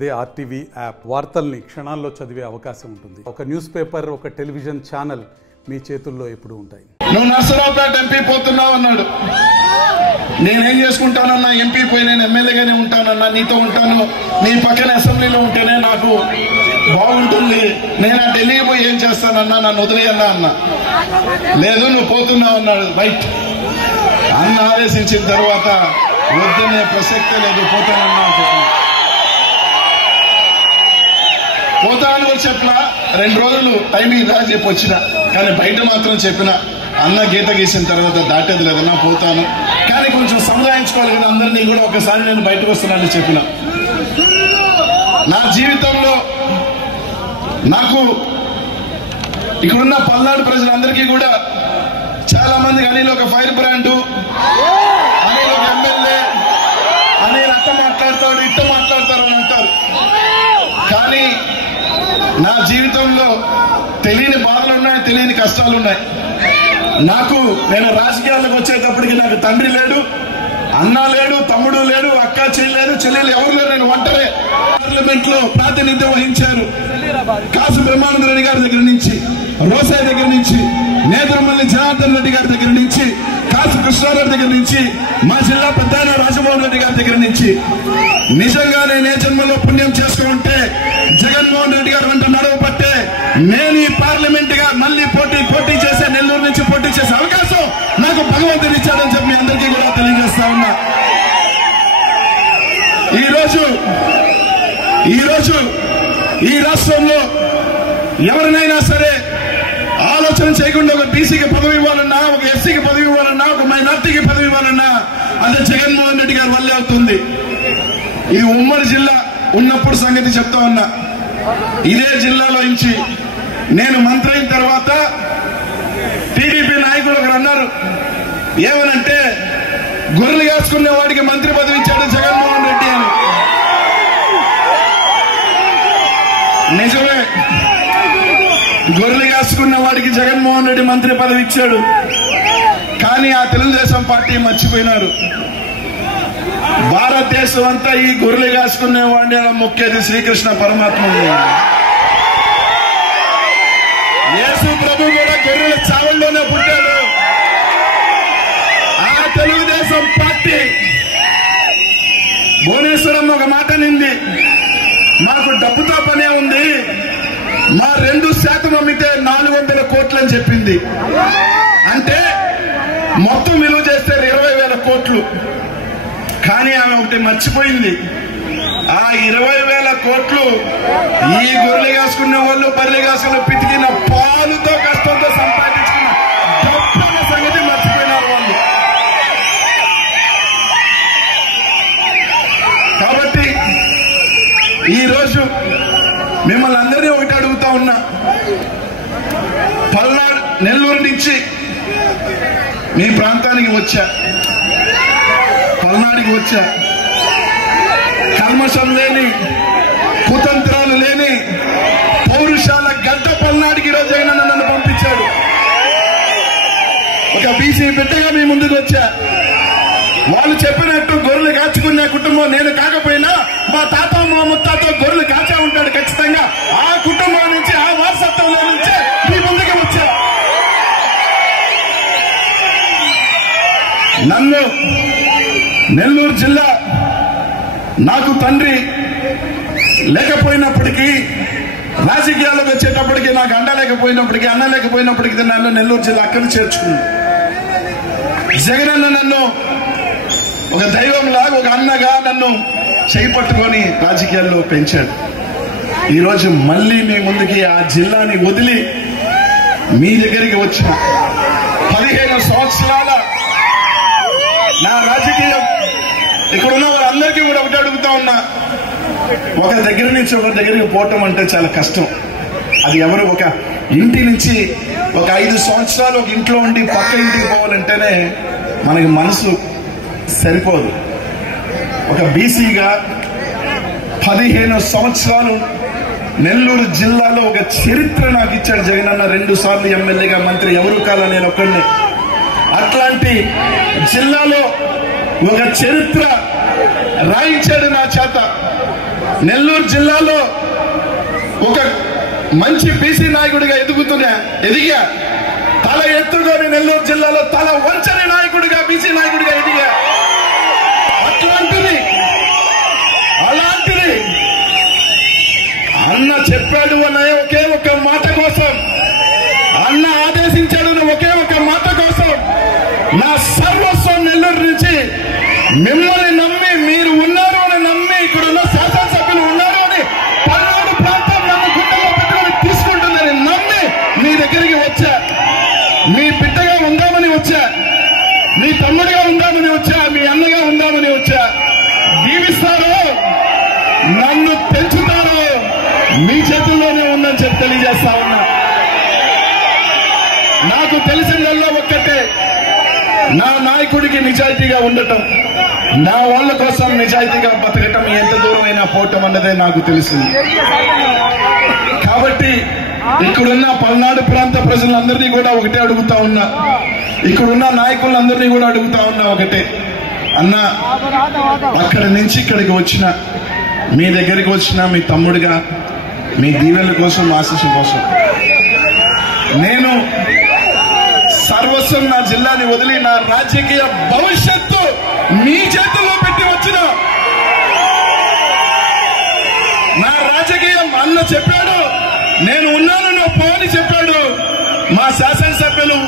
అదే RTV app వార్తల్ని క్షణాల్లో చదివే అవకాశం ఉంటుంది. ఒక న్యూస్ పేపర్, ఒక టెలివిజన్ ఛానల్ మీ చేతుల్లో ఎప్పుడు ఉంటాయి. నువ్వు నర్సరావుపేట ఎంపీ పోతున్నావు అన్నాడు. నేనేం చేసుకుంటానన్నా, ఎంపీ పోయి నేను ఎమ్మెల్యేగానే ఉంటానన్నా, నీతో ఉంటాను, నీ పక్కన అసెంబ్లీలో ఉంటేనే నాకు బాగుంటుంది, నేను ఆ ఢిల్లీకి పోయి ఏం చేస్తానన్నా, నన్ను వదిలేయన్నా అన్నా. లేదు నువ్వు పోతున్నావు అన్నాడు. రైట్ అన్న ఆదేశించిన తర్వాత వద్దనే ప్రసక్తే లేదు, పోతానన్నా. పోతాను కూడా చెప్పిన 2 రోజులు టైం ఇదా చెప్పి వచ్చిన, కానీ బయట మాత్రం చెప్పిన అన్న గీత గీసిన తర్వాత దాటేది లేదన్నా, పోతాను, కానీ కొంచెం సముదాయించుకోవాలి కదా అందరినీ కూడా, ఒకసారి నేను బయటకు వస్తున్నానని చెప్పిన. నా జీవితంలో నాకు ఇక్కడున్న పల్నాడు ప్రజలందరికీ కూడా చాలా మంది అనిల్ ఒక ఫైర్ బ్రాండ్, అనిల్ ఒక ఎమ్మెల్యే, అనిల్ అట్ట మాట్లాడతాడు ఇట్ట మాట్లాడతారు అని అంటారు. కానీ నా జీవితంలో తెలియని బాధలు ఉన్నాయి, తెలియని కష్టాలు ఉన్నాయి. నేను రాజకీయాలకు వచ్చేటప్పటికి నాకు తండ్రి లేడు, అన్న లేడు, తమ్ముడు లేడు, అక్క చెల్లి చెల్లెలు ఎవరు లేరు, నేను ఒంటరే. పార్లమెంట్ లో ప్రాతినిధ్యం వహించారు. కాసు బ్రహ్మానంద రెడ్డి గారి దగ్గర నుంచి, రోసాయి దగ్గర నుంచి, నేత్రమల్లి జనార్దన్ రెడ్డి గారి దగ్గర నుంచి, కాసు కృష్ణారెడ్డి దగ్గర నుంచి, మా జిల్లా పెద్దాయన రాజమోహన్ రెడ్డి గారి దగ్గర నుంచి, నిజంగా నేను ఏ జన్మలో పుణ్యం చేసుకుంటే జగన్మోహన్ రెడ్డి గారు వెంట నడవబట్టే నేను ఈ పార్లమెంట్ గా మళ్ళీ పోటీ చేసే, నెల్లూరు నుంచి పోటీ చేసే అవకాశం నాకు భగవంతుడు ఇచ్చాడని చెప్పి మీ అందరికీ కూడా తెలియజేస్తా ఉన్నా. ఈరోజు ఈ రాష్ట్రంలో ఎవరినైనా సరే ఆలోచన చేయకుండా ఒక బీసీకి పదవి ఇవ్వాలన్నా, ఒక ఎస్సీకి పదవి ఇవ్వాలన్నా, ఒక మైనార్టీకి పదవి ఇవ్వాలన్నా అది జగన్మోహన్ రెడ్డి గారి వల్లే అవుతుంది. ఇది ఉమ్మడి జిల్లా ఉన్నప్పుడు సంగతి చెప్తా ఉన్నా. ఇదే జిల్లాలో నుంచి నేను మంత్రి అయిన తర్వాత టీడీపీ నాయకులు ఒకరు అన్నారు, ఏమనంటే గొర్రెలు కాసుకునే వాడికి మంత్రి పదవి ఇచ్చాడు జగన్మోహన్ రెడ్డి అని. నిజమే, గొర్రెలు కాసుకున్న వాడికి జగన్మోహన్ రెడ్డి మంత్రి పదవి ఇచ్చాడు. కానీ ఆ తెలుగుదేశం పార్టీ మర్చిపోయినారు. భారతదేశం అంతా ఈ గొర్రెలు కాసుకునే వాడిని మొక్కేది శ్రీకృష్ణ పరమాత్ముడు. యేసు ప్రభు కూడా గొర్రెల చావల్లోనే పుట్టాడు. ఆ తెలుగుదేశం పార్టీ భువనేశ్వరం ఒక మాట నింది, మాకు డబ్బుతో పనే ఉంది, మా 2% అమ్మితే 400 కోట్లు అని చెప్పింది. అంటే మొత్తం విలువ చేస్తే 20,000 కోట్లు. కానీ ఆమె ఒకటి మర్చిపోయింది, ఆ 20,000 కోట్లు ఈ గొర్రెలు కాసుకునే వాళ్ళు, బర్రెలు కాసుకున్న పితికిన పాలుతో కష్టంతో సంపాదించుకున్న గొప్ప సంగతి మర్చిపోయినారు వాళ్ళు. కాబట్టి ఈరోజు మిమ్మల్ని అందరినీ ఒకటి అడుగుతా ఉన్నా, పల్నాడు నెల్లూరు నుంచి మీ ప్రాంతానికి వచ్చా, పల్నాడుకి వచ్చా, కల్మషం లేని, కుతంత్రాలు లేని పౌరుషాల గడ్డ పల్నాడుకి ఈరోజు జగన్ నన్ను పంపించాడు. ఒక బీసీ బిడ్డగా మీ ముందుకు వచ్చా. వాళ్ళు చెప్పినట్టు గొర్రెలు కాచుకునే కుటుంబం నేను కాకపోయినా మా తాత మా ముత్తాత గొర్రెలు కాచే ఉంటాడు ఖచ్చితంగా. ఆ కుటుంబం నుంచి, ఆ వారసత్వంలో నుంచే మీ ముందుకు వచ్చా. నన్ను నెల్లూరు జిల్లా నాకు తండ్రి లేకపోయినప్పటికీ, రాజకీయాల్లోకి వచ్చేటప్పటికి నాకు అండ లేకపోయినప్పటికీ, అన్న లేకపోయినప్పటికీ నన్ను నెల్లూరు జిల్లా అక్కడ చేర్చుకుంది. జగనన్న నన్ను ఒక దైవంలాగా, ఒక అన్నగా నన్ను చేపట్టుకొని రాజకీయాల్లో పెంచాడు. ఈరోజు మళ్ళీ మీ ముందుకి ఆ జిల్లాని వదిలి మీ దగ్గరికి వచ్చిన 15 సంవత్సరాల నా రాజకీయం. ఇక్కడ ఉన్న వాళ్ళందరికీ కూడా ఒకటి అడుగుతా ఉన్నా, ఒక దగ్గర నుంచి ఒక దగ్గరికి పోవటం అంటే చాలా కష్టం. అది ఎవరు ఒక ఇంటి నుంచి ఒక 5 సంవత్సరాలు ఒక ఇంట్లో ఉండి పక్క ఇంటికి పోవాలంటేనే మనకి మనసు సరిపోదు. ఒక బీసీగా 15 సంవత్సరాలు నెల్లూరు జిల్లాలో ఒక చరిత్ర నాకు ఇచ్చాడు జగనన్న. 2 సార్లు ఎమ్మెల్యేగా, మంత్రి ఎవరు కాలా, నేను ఒక్కడిని. అట్లాంటి జిల్లాలో ఒక చరిత్ర రాయించాడు నా చేత. నెల్లూరు జిల్లాలో ఒక మంచి బీసీ నాయకుడిగా ఎదిగా తల ఎత్తుకొని నెల్లూరు జిల్లాలో తల వంచని నాయకుడిగా బీసీ నాయకుడిగా ఎదిగా. అలాంటిది అన్న చెప్పాడు అన్న ఒకే ఒక మాట కోసం, అన్న ఆదేశించాడు ఒకే ఒక మాట కోసం నా సర్వస్వం నెల్లూరు నుంచి మిమ్మల్ని నమ్మి, మీరు ఉన్నారు అని నమ్మి, ఇక్కడున్న శాసనసభ్యులు ఉన్నారు అని పల్నాడు ప్రాంతం నన్ను గుండెలో పెట్టుకొని తీసుకుంటుందని నమ్మి మీ దగ్గరికి వచ్చా. మీ బిడ్డగా ఉందామని వచ్చా, మీ తమ్ముడిగా ఉందామని వచ్చా, మీ అన్నగా ఉందామని వచ్చా. దీవిస్తారో నన్ను పెంచుతారో మీ చేతుల్లోనే ఉందని చెప్పి తెలియజేస్తా ఉన్నా. నాకు తెలిసిందల్లా ఒక్కటే, నా నాయకుడికి నిజాయితీగా ఉండటం, నా వాళ్ళ కోసం నిజాయితీగా బతకటం ఎంత దూరమైనా పోవటం అన్నదే నాకు తెలిసింది. కాబట్టి ఇక్కడున్న పల్నాడు ప్రాంత ప్రజలందరినీ కూడా ఒకటే అడుగుతా ఉన్నా, ఇక్కడున్న నాయకులందరినీ కూడా అడుగుతా ఉన్నా ఒకటే, అన్నా అక్కడి నుంచి ఇక్కడికి వచ్చిన, మీ దగ్గరికి వచ్చిన మీ తమ్ముడిగా, మీ దీవెనల కోసం, ఆశీస్సు కోసం నేను సర్వస్వం నా జిల్లాని వదిలి నా రాజకీయ భవిష్యత్తు మీ చేతుల్లో పెట్టి వచ్చిన, నా రాజకీయం అన్న చెప్పాడు, నేను ఉన్నాను నువ్వు పోని చెప్పాడు. మా శాసనసభ్యులు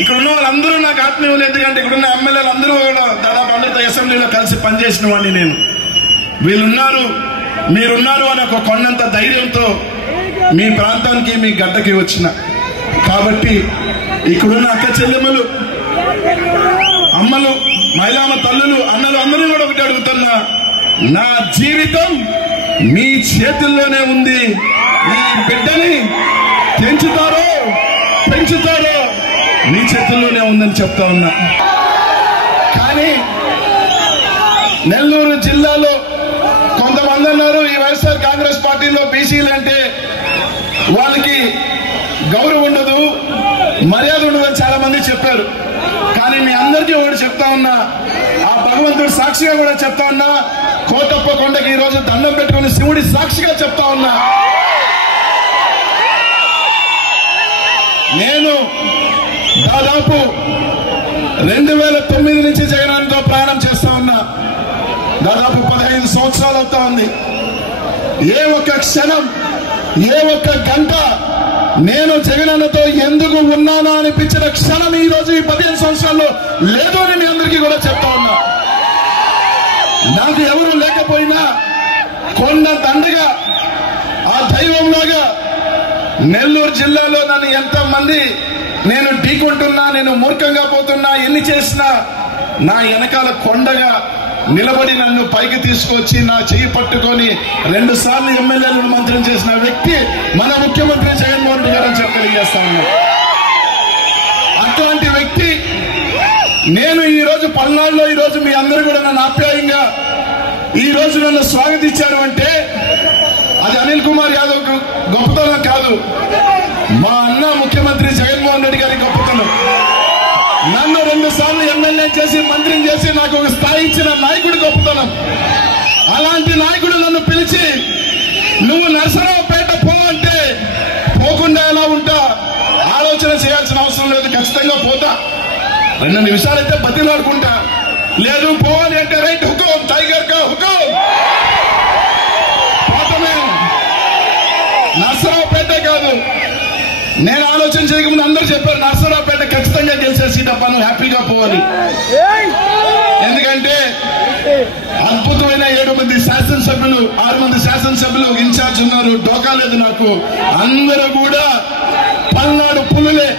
ఇక్కడ ఉన్న వాళ్ళందరూ నాకు ఆత్మీయులు, ఎందుకంటే ఇక్కడున్న ఎమ్మెల్యేలు అందరూ కూడా దాదాపు అందరితో అసెంబ్లీలో కలిసి పనిచేసిన వాడిని నేను. వీళ్ళున్నారు, మీరున్నారు అని ఒక కొండంత ధైర్యంతో మీ ప్రాంతానికి, మీ గడ్డకి వచ్చిన. కాబట్టి ఇక్కడున్న అక్క చెల్లెమ్మలు, అమ్మలు, మహిళామ తల్లులు, అన్నలు అందరూ కూడా ఒకటి అడుగుతున్నా, నా జీవితం మీ చేతుల్లోనే ఉంది. మీ బిడ్డని పెంచుతారో మీ చేతుల్లోనే ఉందని చెప్తా ఉన్నా. కానీ నెల్లూరు జిల్లాలో కొంతమంది అన్నారు, ఈ వైఎస్ఆర్ కాంగ్రెస్ పార్టీలో బీసీలు అంటే వాళ్ళకి గౌరవం ఉండదు, మర్యాద ఉండదని చాలా మంది చెప్పారు. కానీ మీ అందరికీ ఒకటి చెప్తా ఉన్నా, ఆ భగవంతుడు సాక్షిగా కూడా చెప్తా ఉన్నా, కోటప్ప కొండకి ఈ రోజు దండం పెట్టుకుని శివుడి సాక్షిగా చెప్తా ఉన్నా, నేను దాదాపు 2009 నుంచి జగనన్నతో ప్రయాణం చేస్తా ఉన్నా. దాదాపు 15 సంవత్సరాలు అవుతా ఉంది. ఏ ఒక్క క్షణం, ఏ ఒక్క గంట నేను జగనన్నతో ఎందుకు ఉన్నానా అనిపించిన క్షణం ఈ రోజు ఈ 15 సంవత్సరాల్లో లేదు అని మీ అందరికీ కూడా చెప్తా ఉన్నా. నాకు ఎవరు లేకపోయినా కొండ దండగా, ఆ దైవంలాగా నెల్లూరు జిల్లాలో నన్ను ఎంతమంది నేను ఢీకొంటున్నా, నేను మూర్ఖంగా పోతున్నా, ఎన్ని చేసినా నా వెనకాల కొండగా నిలబడి నన్ను పైకి తీసుకొచ్చి నా చెయ్యి పట్టుకొని 2 సార్లు ఎమ్మెల్యేలను మంత్రం చేసిన వ్యక్తి మన ముఖ్యమంత్రి జగన్మోహన్ రెడ్డి గారు అని చెప్పి తెలియజేస్తా ఉన్నాను. అట్లాంటి వ్యక్తి నేను ఈ రోజు పల్నాడులో, ఈ రోజు మీ అందరూ కూడా నన్ను ఆప్యాయంగా ఈ రోజు నన్ను స్వాగతించారు అంటే అది అనిల్ కుమార్ యాదవ్ గొప్పతనం కాదు, మా అన్న ముఖ్యమంత్రి జగన్మోహన్ రెడ్డి గారి గొప్పతనం. నన్ను 2 సార్లు ఎమ్మెల్యే చేసి, మంత్రిని చేసి నాకు ఒక స్థాయి ఇచ్చిన నాయకుడి గొప్పతనం. అలాంటి నాయకుడు నన్ను పిలిచి నువ్వు నరసరావుపేట పో అంటే పోకుండా ఎలా ఉంటా, ఆలోచన చేయాల్సిన అవసరం లేదు, ఖచ్చితంగా పోతా. 2 నిమిషాలైతే బతిలాడుకుంటా, లేదు పోవాలి అంటే రైట్ హుకుం, టైగర్ కా హుకుం, పోతమే. నరసరావుపేటే కాదు, నేను ఆలోచన చేయకముందు అందరూ చెప్పారు నరసరావుపేట ఖచ్చితంగా గెలిచే సీట్ అప్ప, నువ్వు హ్యాపీగా పోవాలి. ఎందుకంటే అద్భుతమైన 7 మంది శాసనసభ్యులు, 6 మంది శాసనసభ్యులు ఇన్ఛార్జ్ ఉన్నారు, డోకా లేదు నాకు. అందరూ కూడా పల్నాడు పులులే,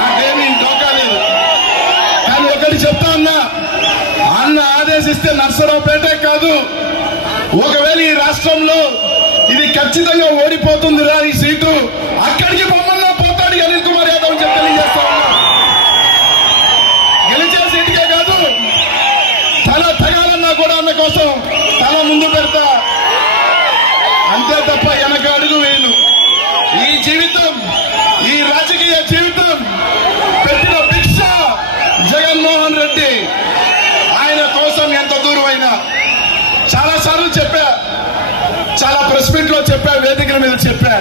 నాకేమీ డోకా లేదు. కానీ ఒకటి చెప్తా ఉన్నా, అన్న ఆదేశిస్తే నరసరావుపేటే కాదు, ఒకవేళ ఈ రాష్ట్రంలో ఇది ఖచ్చితంగా ఓడిపోతుందిరా ఈ సీటు, అక్కడికి బొమ్మల్లో పోతాడు అనిల్ కుమార్ యాదవ్ అని చెప్పి తెలియజేస్తా ఉన్నా. గెలిచే సీటుకే కాదు, తల తగాలన్నా కూడా అన్న కోసం తల ముందు పెడతా, అంతే తప్ప వెనక అడుగు వేయను. ఈ జీవితం, ఈ రాజకీయ జీవితం పెట్టిన భిక్ష జగన్మోహన్ రెడ్డి. ఆయన కోసం ఎంత దూరం అయినా చాలా సార్లు చెప్పా, ప్రెస్ మీట్ లో చెప్పా, వేదికల మీద చెప్పా,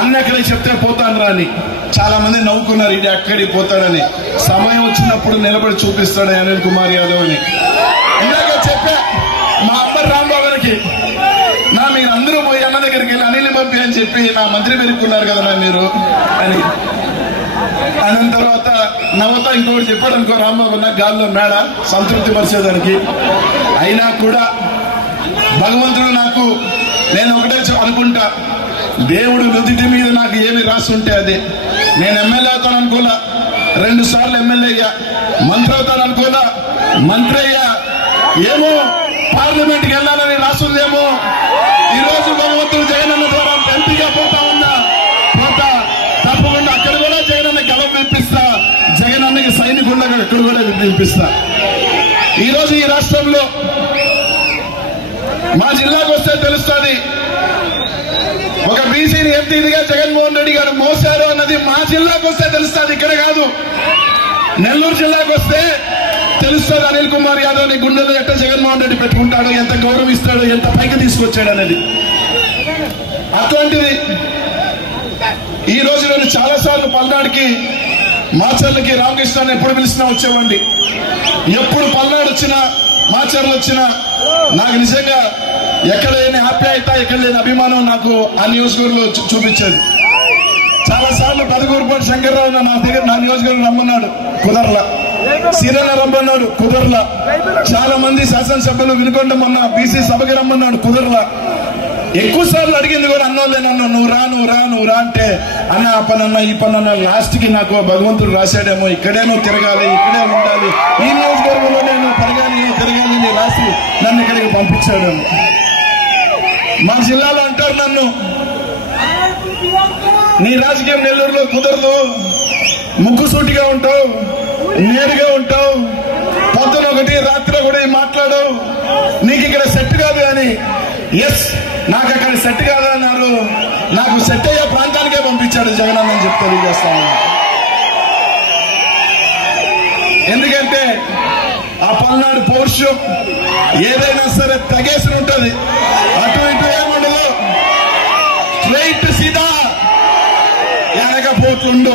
అన్న ఎక్కడికి చెప్తే పోతాను రాని. చాలా మంది నవ్వుకున్నారు, ఇది అక్కడికి పోతాడని. సమయం వచ్చినప్పుడు నిలబడి చూపిస్తాడు అనిల్ కుమార్ యాదవ్ అని. ఇందాక చెప్పా మా అమ్మ రాంబాబుకి, మీరు అందరూ పోయి అన్న దగ్గరికి వెళ్ళి అనిల్ పంపి అని చెప్పి నా మంత్రి పెరుక్కున్నారు కదా మీరు అని. అన్న తర్వాత నవ్వుతా ఇంకోటి చెప్పాడు అనుకో రాంబాబు, నా గాల్లో మేడ సంతృప్తి పరిచేదానికి. అయినా కూడా భగవంతుడు నాకు, నేను ఒకటే అనుకుంటా, దేవుడు నుదిటి మీద నాకు ఏమి రాసి ఉంటే అదే. నేను ఎమ్మెల్యే అవుతాను అనుకోలా, 2 సార్లు ఎమ్మెల్యే అయ్యా. మంత్రి అవుతాను అనుకోలా, మంత్రి అయ్యా. ఏమో పార్లమెంట్కి వెళ్ళాలని రాసుందేమో. ఈ రోజు భగవంతుడు జగనన్న ద్వారా ఎంపీగా పోతా ఉన్నా, పోతా తప్పకుండా అక్కడ కూడా జగనన్న గెలవ వినిపిస్తా, జగనన్నకి సైనికులుగా అక్కడ కూడా వినిపిస్తా. ఈ రోజు ఈ రాష్ట్రంలో మా జిల్లాకు వస్తే తెలుస్తుంది, ఒక బీసీని ఎంత ఇదిగా జగన్మోహన్ రెడ్డి గారు మోసారు అన్నది మా జిల్లాకు వస్తే తెలుస్తుంది, ఇక్కడ కాదు. నెల్లూరు జిల్లాకు వస్తే తెలుస్తుంది అనిల్ కుమార్ యాదవ్ ని గుండెలో ఎట్ట జగన్మోహన్ రెడ్డి పెట్టుకుంటాడో, ఎంత గౌరవిస్తాడో, ఎంత పైకి తీసుకొచ్చాడు అనేది. అట్లాంటిది ఈ రోజు నేను చాలా సార్లు పల్నాడుకి, మాచర్లకి రామకృష్ణ ఎప్పుడు పిలిచినా వచ్చేవాడి. ఎప్పుడు పల్నాడు వచ్చినా, మాచర్లు వచ్చినా నాకు నిజంగా ఎక్కడ లేని ఆప్యాయత, ఎక్కడ లేని అభిమానం నాకు ఆ నియోజకవర్గంలో చూపించేది. చాలా సార్లు పెదకూరుపాటి శంకర్రావు నా నియోజకవర్గం రమ్మన్నాడు, కుదరలా. సీరన్న రమ్మన్నాడు, కుదరలా. చాలా మంది శాసనసభ్యులు వినుకొండ మొన్న బీసీ సభకి రమ్మన్నాడు, కుదరలా. ఎక్కువ సార్లు అడిగింది కూడా అన్నోళ్ళే నన్ను, నువ్వు రా అంటే, అన్న ఆ పనన్నా ఈ పనన్నా. లాస్ట్ కి నాకు భగవంతుడు రాశాడేమో, ఇక్కడేనో తిరగాలి, ఇక్కడే ఉండాలి, ఈ నియోజకవర్గంలో నేను తిరగాలి అని రాసి నన్ను ఇక్కడికి పంపించాడేమో. మా జిల్లాలో అంటారు నన్ను, నీ రాజకీయం నెల్లూరులో కుదరదు, ముక్కుసూటిగా ఉంటావు, నేరుగా ఉంటావు, పొద్దున ఒకటి రాత్రి ఒకటి మాట్లాడవు, నీకు ఇక్కడ సెట్ కాదు అని. ఎస్, నాకు అక్కడ సెట్ కాదన్నారు. నాకు సెట్ అయ్యే ప్రాంతానికే పంపించాడు జగనన్న అని చెప్పి తెలియజేస్తాను. ఎందుకంటే ఆ పల్నాడు పౌరుషం ఏదైనా సరే తగేసి ఉంటుంది, అటు ఇటు ఏముండదు, స్ట్రైట్ సీదా వెనక పోతుండు.